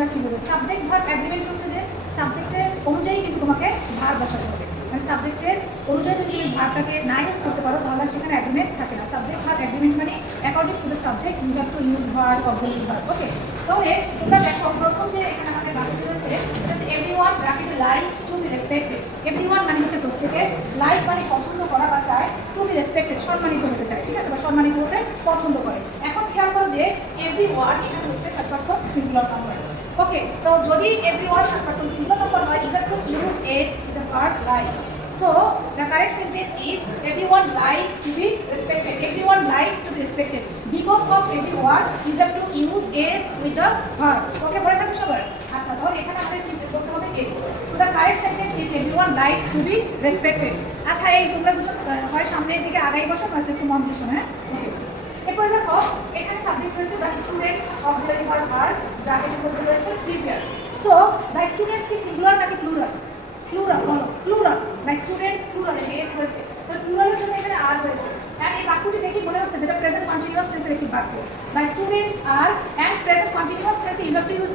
তোমরা কি বলছো সাবজেক্ট ভার্ব এগ্রিমেন্ট হচ্ছে যে সাবজেক্টের অনুযায়ী কিন্তু তোমাকে ভার্ব বসাতে হবে, মানে সাবজেক্টের অনুযায়ী যদি তুমি ভার্বটাকে না ইউজ করতে পারো তাহলে সেখানে এগ্রিমেন্ট থাকে না। সাবজেক্ট ভার্ব এগ্রিমেন্ট মানে according to the subject you have to use verb objective verb. Okay, তাহলে তোমরা দেখো প্রথম যে এখানে আমাদের বাক্যটি রয়েছে এভরিওয়ান ব্র্যাকেটে like to be respected. Everyone মানে হচ্ছে প্রত্যেকে, লাইক মানে পছন্দ করা বা চায়, টু বি রেসপেক্টেড সম্মানিত হতে চায়, ঠিক আছে, বা সম্মানিত হতে পছন্দ করে। এখন খেয়াল করো যে এভরিওয়ান এখানে হচ্ছে third person singular number. Okay, তো যদি everyone third person singular number হয় you have to use S with the verb like. So the correct sentence is everyone likes to be respected. Everyone likes to be respected. Because of everyone, you have to use s with the verb. Okay, বলে থাকবে সবার। আচ্ছা, তাহলে এখানে আমাদের কি করতে হবে s. So the correct sentence is everyone likes to be respected. আচ্ছা, এই তোমরা দুজন হয় সামনের দিকে আগাই বসো, নয়তো একটু মন দিয়ে শোনো, হ্যাঁ? এরপরে দেখো এখানে সাবজেক্ট রয়েছে দ্য স্টুডেন্টস অক্সিলারি ভার্ব আর ব্র্যাকেটের মধ্যে রয়েছে প্রিপেয়ার। সো দ্য স্টুডেন্টস কি সিঙ্গুলার নাকি প্লুরাল? প্লুরাল, বলো plural. The students plural, S হয়েছে, তাহলে প্লুরালের জন্য এখানে আর হয়েছে। এন্ড এই বাক্যটি দেখি মনে হচ্ছে যেটা প্রেজেন্ট কন্টিনিউয়াস টেন্সের একটি বাক্য। The students are and present continuous টেন্সে you have to use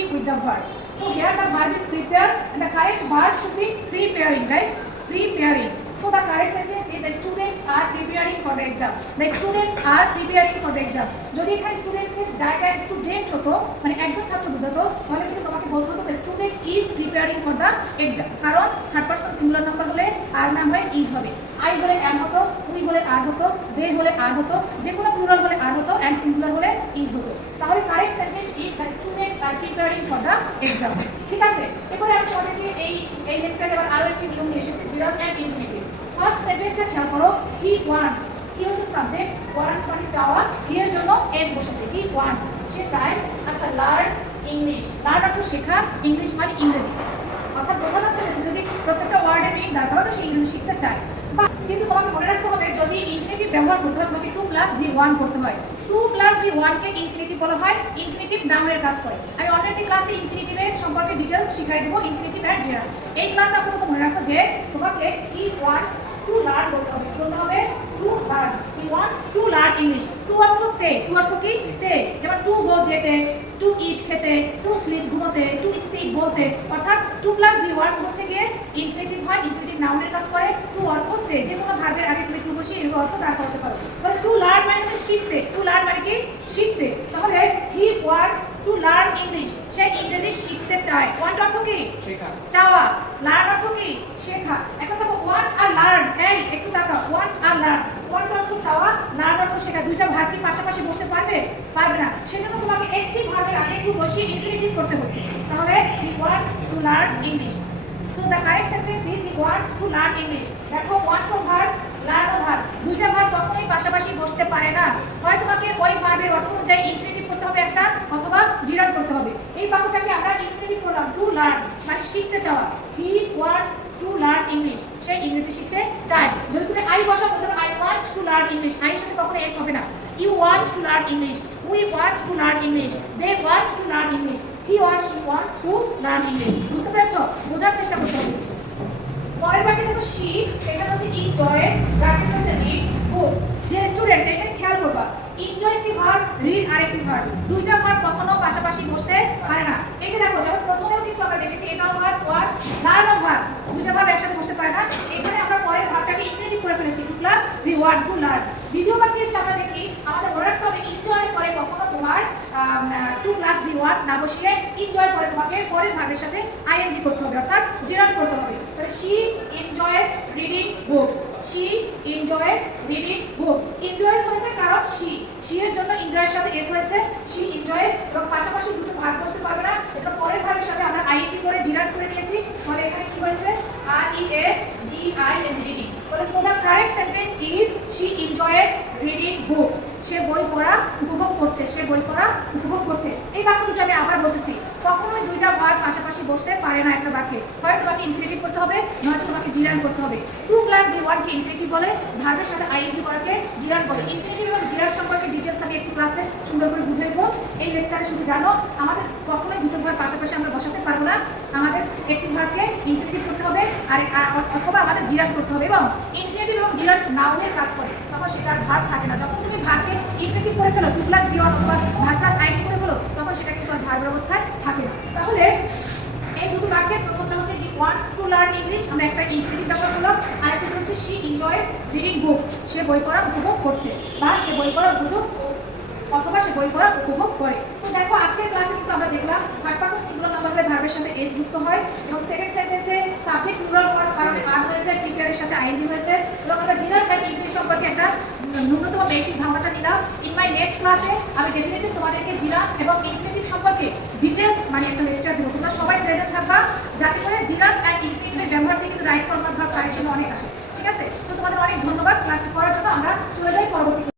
ing with the verb. So here the verb is prepare and the correct verb should be preparing, right? Preparing. So the correct sentence is the students are preparing for the exam. The students are preparing for the exam. যদি এখানে students এর জায়গায় student হতো, মানে একজন ছাত্র বোঝাতো, তাহলে কিন্তু তোমাকে বলতে হতো the student is preparing for the exam, কারণ থার্ড পারসন সিঙ্গুলার নাম্বার হলে আর নাম হয় ইজ হবে, আই হলে এম হতো, উই হলে আর হতো, দে হলে আর হতো, যে কোনো প্লুরাল হলে আর হতো, এন্ড সিঙ্গুলার হলে ইজ হতো। তাহলে correct sentence is the students are preparing for the exam। ঠিক আছে, এরপরে আমি তোমাদেরকে এই লেকচারে আবার আরো একটি নিয়ম নিয়ে এসেছি, জিরাল এন্ড ইনফিনিটিভ। ফার্স্ট সেন্টেন্সটা খেয়াল করো, হি ওয়ান্টস, হি হচ্ছে সাবজেক্ট, ওয়ান্ট মানে চাওয়া, হি এর জন্য এস বসেছে, হি ওয়ান্টস, সে চায়। আচ্ছা, লার্ন ইংলিশ, লার্ন অর্থ শেখা, ইংলিশ মানে ইংরেজি, অর্থাৎ বোঝা যাচ্ছে যে যদি প্রত্যেকটা ওয়ার্ডের মিনিং দরকার হয় সে ইংরেজি শিখতে চায়। বা কিন্তু তোমাকে মনে রাখতে হবে যদি ইনফিনিটিভ ব্যবহার করতে হয় তোমাকে 2+v1 করতে হয়। 2+v1 কে ইনফিনিটিভ বলা হয়, ইনফিনিটিভ নাউনের কাজ করে। আমি অন্য একটি ক্লাসে ইনফিনিটিভের সম্পর্কে ডিটেইলস শিখাই দেবো, ইনফিনিটিভ এন্ড জেনারেল। এই ক্লাস আপাতত মনে রাখো যে তোমাকে হি ওয়ান্টস টু লার্ন বলতে হবে, বলতে হবে to learn, he wants to learn English. To অর্থ তে, টু অর্থ কি তে, যেমন টু গো যেতে, টু ইট খেতে, টু স্লিপ ঘুমোতে, টু স্পিক বলতে, অর্থাৎ 2+v1 হচ্ছে গিয়ে ইনফিনিটিভ হয়, ইনফিনিটিভ নাউনের কাজ করে। টু অর্থ তে, যে কোনো ভার্বের আগে তুমি টু বসিয়ে এর অর্থ দাঁড় করতে পারো। তাহলে টু লার্ন মানে হচ্ছে শিখতে, টু লার্ন মানে কি শিখতে। তাহলে he wants to learn English, সে ইংরেজি শিখতে চায়। ওয়ান্ট অর্থ কি শেখা, চাওয়া, লার্ন অর্থ কি শেখা। এখন দেখো ওয়ান্ট আর লার্ন, এই একটু তাকাও, ওয়ান্ট আর লার্ন, ওয়ান্ট অর্থ চাওয়া, লার্ন অর্থ শেখা, দুইটা ভার্ব কি পাশাপাশি বসতে পারবে? পারবে না, সেজন্য তোমাকে একটি ভার্বের আগে একটু বসিয়ে ইনফিনিটিভ করতে হচ্ছে। তাহলে he wants to learn English. So the correct sentence is he wants to learn English. দেখো ওয়ান্ট ও ভার্ব, লার্ন ও ভার্ব, দুইটা ভার্ব কখনোই পাশাপাশি বসতে পারে না। হয় তোমাকে ওই ভার্বের অর্থ অনুযায়ী ইনফিনিটিভ করতে হবে একটা, অথবা জিরান করতে হবে। এই বাক্যটাকে আমরা ইনফিনিটিভ করলাম, টু লার্ন মানে শিখতে চাওয়া। He wants to learn English, সে ইংরেজি শিখতে চায়। যদি তুমি আই বসাও বলতে হবে I want to learn English, I এর সাথে কখনো এস হবে না। You want to learn English, we want to learn English, they want to learn English, he or she wants to learn English. বুঝতে পেরেছো? বোঝার চেষ্টা করতে হবে। পরের বাক্যে দেখো শি, এখানে হচ্ছে এনজয়েস, ব্র্যাকেট হচ্ছে রিড বুকস। যে স্টুডেন্টস এখানে খেয়াল করবা, এনজয় একটি ভার্ব, রিড আরেকটি ভার্ব, দুইটা ভার্ব কখনো পাশাপাশি বসতে পারে না। এই যে দেখো যেমন প্রথমেও কিন্তু আমরা দেখেছি এটাও ভার্ব, ওয়াচ, লার্ন ও ভার্ব, দুইটা ভার্ব একসাথে বসতে পারে না। এখানে আমরা পরের ভার্বটাকে ইনফিনিটিভ করে ফেলেছি, to plus V want to learn. দ্বিতীয় বাক্যের সামনে দেখি আমাদের মনে রাখতে হবে এনজয় পরে কখনো তোমার 2+v1 না বসিয়ে এনজয় পরে তোমাকে পরের ভার্বের সাথে আইএনজি করতে হবে, অর্থাৎ জেরান্ট করতে হবে। তাহলে she enjoys reading books, she enjoys reading books. Enjoys হয়েছে কারণ শি এর জন্য এনজয়ের সাথে এস হয়েছে, শি এনজয়েস, এবং পাশাপাশি দুটো ভার্ব বসতে পারবে না, এটা পরের ভার্বের সাথে আমরা আইএনজি করে জেরান্ট করে নিয়েছি। তাহলে এখানে কি হয়েছে R E A D I N G reading. তাহলে so the correct sentence is she enjoys reading books, সে বই পড়া উপভোগ করছে, সে বই পড়া উপভোগ করছে। এই বাক্য দুটো আমি আবার বলতেছি, কখনোই দুইটা ভার্ব পাশাপাশি বসতে পারে না একটা বাক্যে, হয় তোমাকে ইনফিনিটিভ করতে হবে নয়তো তোমাকে জিরান করতে হবে। 2+v1 কে ইনফিনিটিভ বলে, ভার্বের সাথে আইএনজি করাকে জিরান বলে। ইনফিনিটিভ এবং জিরান সম্পর্কে ডিটেইলস আমি একটি ক্লাসে সুন্দর করে বুঝিয়ে দেবো। এই লেকচারে শুধু জানো আমাদের কখনোই দুটো ভার্ব পাশাপাশি আমরা বসাতে পারবো না, আমাদের একটি ভার্বকে ইনফিনিটিভ করতে হবে আর অথবা আমাদের জিরান করতে হবে। এবং ইনফিনিটিভ এবং জিরান নাউনের কাজ করে, তখন সেটার ভার্ব থাকে না। যখন তুমি ভার্বকে ইনফিনিটিভ করে ফেলো 2+v1 অথবা ভার্ব প্লাস আইএনজি করে ফেলো, তখন সেটা কিন্তু আর ভার্বের অবস্থায় থাকে না। আমরা একটা ইনফিনিটিভ ব্যবহার করলাম, আরেকটা হচ্ছে শি এনজয়স রিডিং বুকস, সে বই পড়া উপভোগ করছে বা সে বই পড়ার উপযোগ অথবা সে বই পড়া উপভোগ করে। তো দেখো আজকের ক্লাসে কিন্তু আমরা দেখলাম থার্ড পারসন সিঙ্গুলার নাম্বার হলে ভার্বের সাথে এস যুক্ত হয় এবং সেকেন্ড সেন্টেন্সে সাবজেক্ট প্লুরাল হওয়ার কারণে আর হয়েছে, প্রিপেয়ারের সাথে আইএনজি হয়েছে এবং আমরা জিনার টাইপ ইংলিশ সম্পর্কে একটা ন্যূনতম বেসিক ধারণাটা নিলাম। ইন মাই নেক্সট ক্লাসে আমি ডেফিনেটলি তোমাদেরকে জিনার এবং ইনফিনিটিভ সম্পর্কে ডিটেলস মানে একটা লেকচার দেবো। তোমরা সবাই প্রেজেন্ট থাকবা যাতে করে জিনার অ্যান্ড ইনফিনিটিভের ব্যবহার থেকে কিন্তু রাইট ফরমাল ভার্ব কারেকশন অনেক আসে। ঠিক আছে? তো তোমাদের অনেক ধন্যবাদ ক্লাসটি করার জন্য। আমরা চলে যাই পরবর্তী